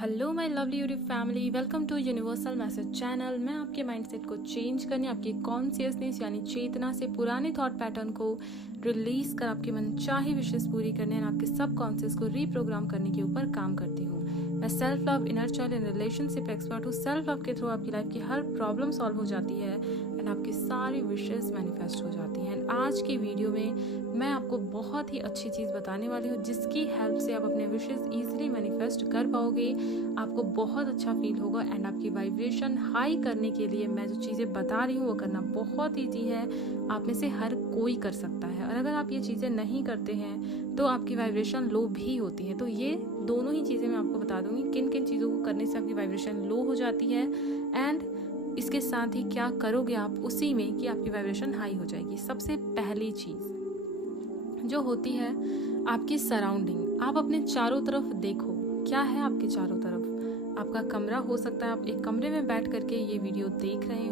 Hello my lovely YouTube family, welcome to universal message channel. मैं आपके mindset को change करने, आपकी कॉन्शियसनेस यानी चेतना से पुराने थॉट पैटर्न को रिलीज कर आपकी मनचाही विशेष पूरी करने और आपके सब कॉन्शियस को रीप्रोग्राम करने के ऊपर काम करती हूँ। मैं self love, inner child and relationship expert हूँ। सेल्फ लव के थ्रू आपकी लाइफ की हर प्रॉब्लम सॉल्व हो जाती है एंड आपकी सारी विशेष मैनिफेस्ट हो जाती हैं। आज की वीडियो में मैं आपको बहुत ही अच्छी चीज़ बताने वाली हूँ जिसकी हेल्प से आप अपने विशेष इजीली मैनिफेस्ट कर पाओगे। आपको बहुत अच्छा फील होगा एंड आपकी वाइब्रेशन हाई करने के लिए मैं जो चीज़ें बता रही हूँ वो करना बहुत ईजी है। आप में से हर कोई कर सकता है और अगर आप ये चीज़ें नहीं करते हैं तो आपकी वाइब्रेशन लो भी होती है। तो ये दोनों ही चीज़ें मैं आपको बता दूंगी किन किन चीज़ों को करने से आपकी वाइब्रेशन लो हो जाती है एंड इसके साथ ही क्या करोगे आप उसी में कि आपकी वाइब्रेशन हाई हो जाएगी। सबसे पहली चीज़ जो होती है आपकी सराउंडिंग। आप अपने चारों तरफ देखो, क्या है आपके चारों तरफ। आपका कमरा हो सकता है, आप एक कमरे में बैठ करके ये वीडियो देख रहे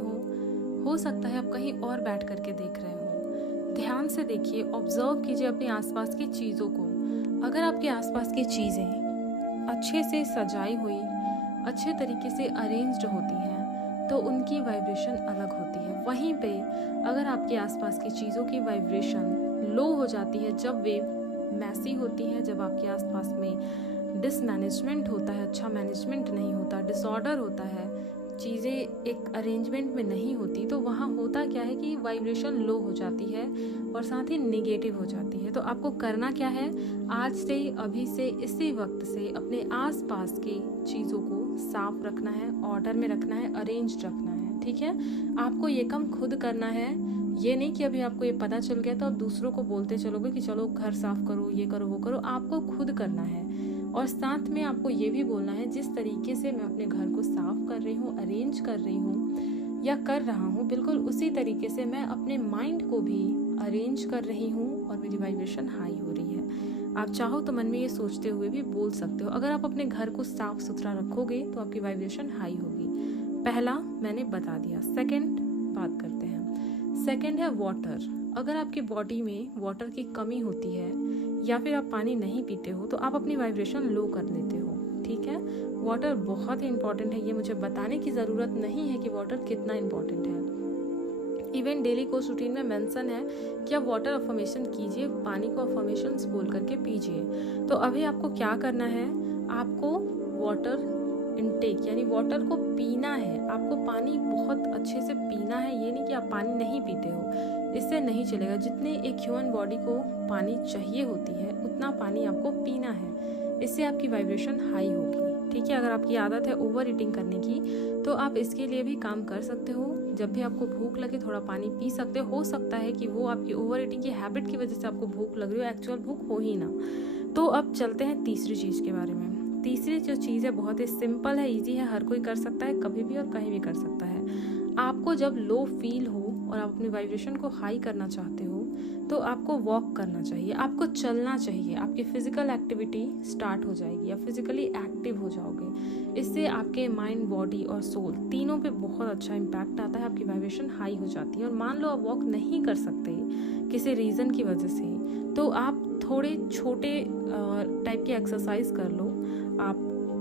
हो सकता है आप कहीं और बैठ करके देख रहे हो। ध्यान से देखिए, ऑब्जर्व कीजिए अपने आसपास की चीज़ों को। अगर आपके आसपास की चीज़ें अच्छे से सजाई हुई, अच्छे तरीके से अरेंज्ड होती हैं तो उनकी वाइब्रेशन अलग होती है। वहीं पे अगर आपके आसपास की चीज़ों की वाइब्रेशन लो हो जाती है, जब वे मैसी होती हैं, जब आपके आसपास में डिसमैनेजमेंट होता है, अच्छा मैनेजमेंट नहीं होता, डिसऑर्डर होता है, चीज़ें एक अरेंजमेंट में नहीं होती, तो वहाँ होता क्या है कि वाइब्रेशन लो हो जाती है और साथ ही निगेटिव हो जाती है। तो आपको करना क्या है, आज से, अभी से, इसी वक्त से अपने आसपास की चीज़ों को साफ रखना है, ऑर्डर में रखना है, अरेंज रखना है। ठीक है, आपको ये काम खुद करना है। ये नहीं कि अभी आपको ये पता चल गया तो आप दूसरों को बोलते चलोगे कि चलो घर साफ करो, ये करो, वो करो। आपको खुद करना है और साथ में आपको ये भी बोलना है जिस तरीके से मैं अपने घर को साफ कर रही हूँ, अरेंज कर रही हूँ या कर रहा हूँ, बिल्कुल उसी तरीके से मैं अपने माइंड को भी अरेंज कर रही हूँ और मेरी वाइब्रेशन हाई हो रही है। आप चाहो तो मन में ये सोचते हुए भी बोल सकते हो। अगर आप अपने घर को साफ सुथरा रखोगे तो आपकी वाइब्रेशन हाई होगी। पहला मैंने बता दिया। सेकंड बात करते हैं। सेकंड है वाटर। अगर आपकी बॉडी में वाटर की कमी होती है या फिर आप पानी नहीं पीते हो तो आप अपनी वाइब्रेशन लो कर लेते हो। ठीक है, वाटर बहुत ही इंपॉर्टेंट है। ये मुझे बताने की ज़रूरत नहीं है कि वाटर कितना इंपॉर्टेंट है। इवन डेली कोर्स रूटीन में मेंशन है कि आप वाटर अफर्मेशन कीजिए, पानी को अफर्मेशंस बोल करके पीजिए। तो अभी आपको क्या करना है, आपको वाटर इनटेक यानी वाटर को पीना है। आपको पानी बहुत अच्छे से पीना है। ये नहीं कि आप पानी नहीं पीते हो, इससे नहीं चलेगा। जितने एक ह्यूमन बॉडी को पानी चाहिए होती है उतना पानी आपको पीना है, इससे आपकी वाइब्रेशन हाई होगी। ठीक है, अगर आपकी आदत है ओवर ईटिंग करने की तो आप इसके लिए भी काम कर सकते हो। जब भी आपको भूख लगे थोड़ा पानी पी सकते हो सकता है कि वो आपकी ओवर ईटिंग की हैबिट की वजह से आपको भूख लग रही हो, एक्चुअल भूख हो ही ना। तो अब चलते हैं तीसरी चीज़ के बारे में। तीसरी जो चीज़ है बहुत ही सिंपल है, इजी है, हर कोई कर सकता है, कभी भी और कहीं भी कर सकता है। आपको जब लो फील हो और आप अपनी वाइब्रेशन को हाई करना चाहते हो तो आपको वॉक करना चाहिए, आपको चलना चाहिए। आपकी फिजिकल एक्टिविटी स्टार्ट हो जाएगी, आप फिजिकली एक्टिव हो जाओगे। इससे आपके माइंड, बॉडी और सोल तीनों पे बहुत अच्छा इम्पैक्ट आता है, आपकी वाइब्रेशन हाई हो जाती है। और मान लो आप वॉक नहीं कर सकते किसी रीज़न की वजह से तो आप थोड़े छोटे टाइप की एक्सरसाइज कर लो। आप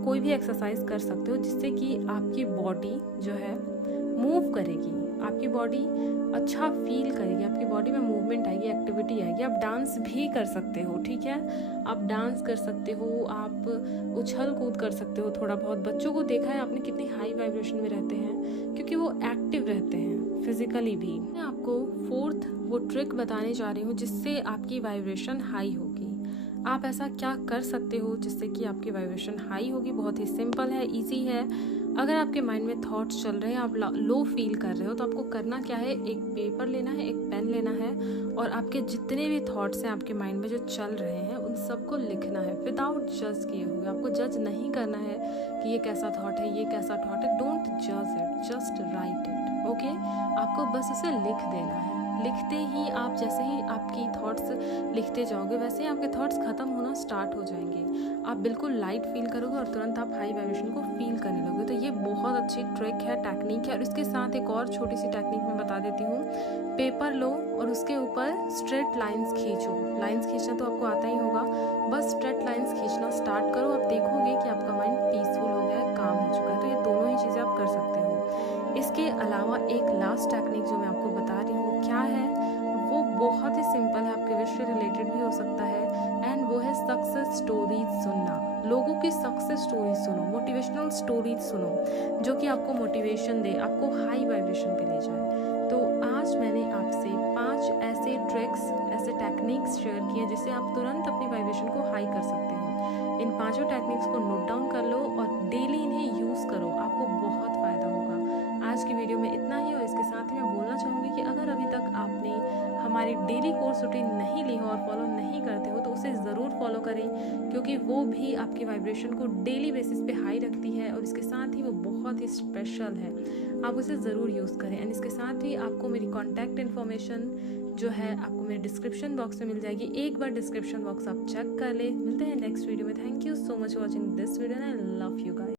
कोई भी एक्सरसाइज कर सकते हो जिससे कि आपकी बॉडी जो है मूव करेगी, आपकी बॉडी अच्छा फील करेगी, आपकी बॉडी में मूवमेंट आएगी, एक्टिविटी आएगी। आप डांस भी कर सकते हो। ठीक है, आप डांस कर सकते हो, आप उछल कूद कर सकते हो थोड़ा बहुत। बच्चों को देखा है आपने कितनी हाई वाइब्रेशन में रहते हैं क्योंकि वो एक्टिव रहते हैं फिजिकली भी। मैं आपको फोर्थ वो ट्रिक बताने जा रही हूँ जिससे आपकी वाइब्रेशन हाई होगी। आप ऐसा क्या कर सकते हो जिससे कि आपकी वाइब्रेशन हाई होगी। बहुत ही सिंपल है, इजी है। अगर आपके माइंड में थॉट्स चल रहे हैं, आप लो फील कर रहे हो तो आपको करना क्या है, एक पेपर लेना है, एक पेन लेना है और आपके जितने भी थॉट्स हैं आपके माइंड में जो चल रहे हैं उन सबको लिखना है विदाउट जज किए हुए। आपको जज नहीं करना है कि ये कैसा थॉट है, ये कैसा थॉट है। डोंट जज it, just right it. Okay, आपको बस उसे लिख देना है। लिखते ही आप, जैसे ही आपकी थॉट्स लिखते जाओगे वैसे ही आपके थॉट्स ख़त्म होना स्टार्ट हो जाएंगे। आप बिल्कुल लाइट फील करोगे और तुरंत आप हाई वाइब्रेशन को फील करने लगोगे। तो ये बहुत अच्छी ट्रिक है, टेक्निक है। और इसके साथ एक और छोटी सी टेक्निक मैं बता देती हूँ। पेपर लो और उसके ऊपर स्ट्रेट लाइंस खींचो। लाइंस खींचना तो आपको आता ही होगा, बस स्ट्रेट लाइंस खींचना स्टार्ट करो। आप देखोगे कि आपका माइंड पीसफुल होगा। इसके अलावा एक लास्ट टेक्निक जो मैं आपको बता रही हूँ वो क्या है, वो बहुत ही सिंपल है, आपके विश से रिलेटेड भी हो सकता है, एंड वो है सक्सेस स्टोरीज सुनना। लोगों की सक्सेस स्टोरीज सुनो, मोटिवेशनल स्टोरीज सुनो, जो कि आपको मोटिवेशन दे, आपको हाई वाइब्रेशन पे ले जाए। तो आज मैंने आपसे 5 ऐसे ट्रिक्स, ऐसे टेक्निक्स शेयर किए हैं जिससे आप तुरंत अपनी वाइब्रेशन को हाई कर सकते हो। इन 5 टेक्निक्स को नोट डाउन कर लो और डेली इन्हें यूज़ करो, आपको बहुत फ़ायदा होगा। आज की वीडियो में इतना ही, और इसके साथ ही मैं बोलना चाहूँगी कि अगर अभी तक आपने हमारी डेली कोर्स रूटीन नहीं ली हो और फॉलो नहीं करते हो तो उसे ज़रूर फॉलो करें, क्योंकि वो भी आपकी वाइब्रेशन को डेली बेसिस पे हाई रखती है और इसके साथ ही वो बहुत ही स्पेशल है। आप उसे ज़रूर यूज़ करें। एंड इसके साथ ही आपको मेरी कॉन्टैक्ट इन्फॉर्मेशन जो है आपको मेरे डिस्क्रिप्शन बॉक्स में मिल जाएगी। एक बार डिस्क्रिप्शन बॉक्स आप चेक कर ले। मिलते हैं नेक्स्ट वीडियो में। Thank you so much for watching this video and I love you guys.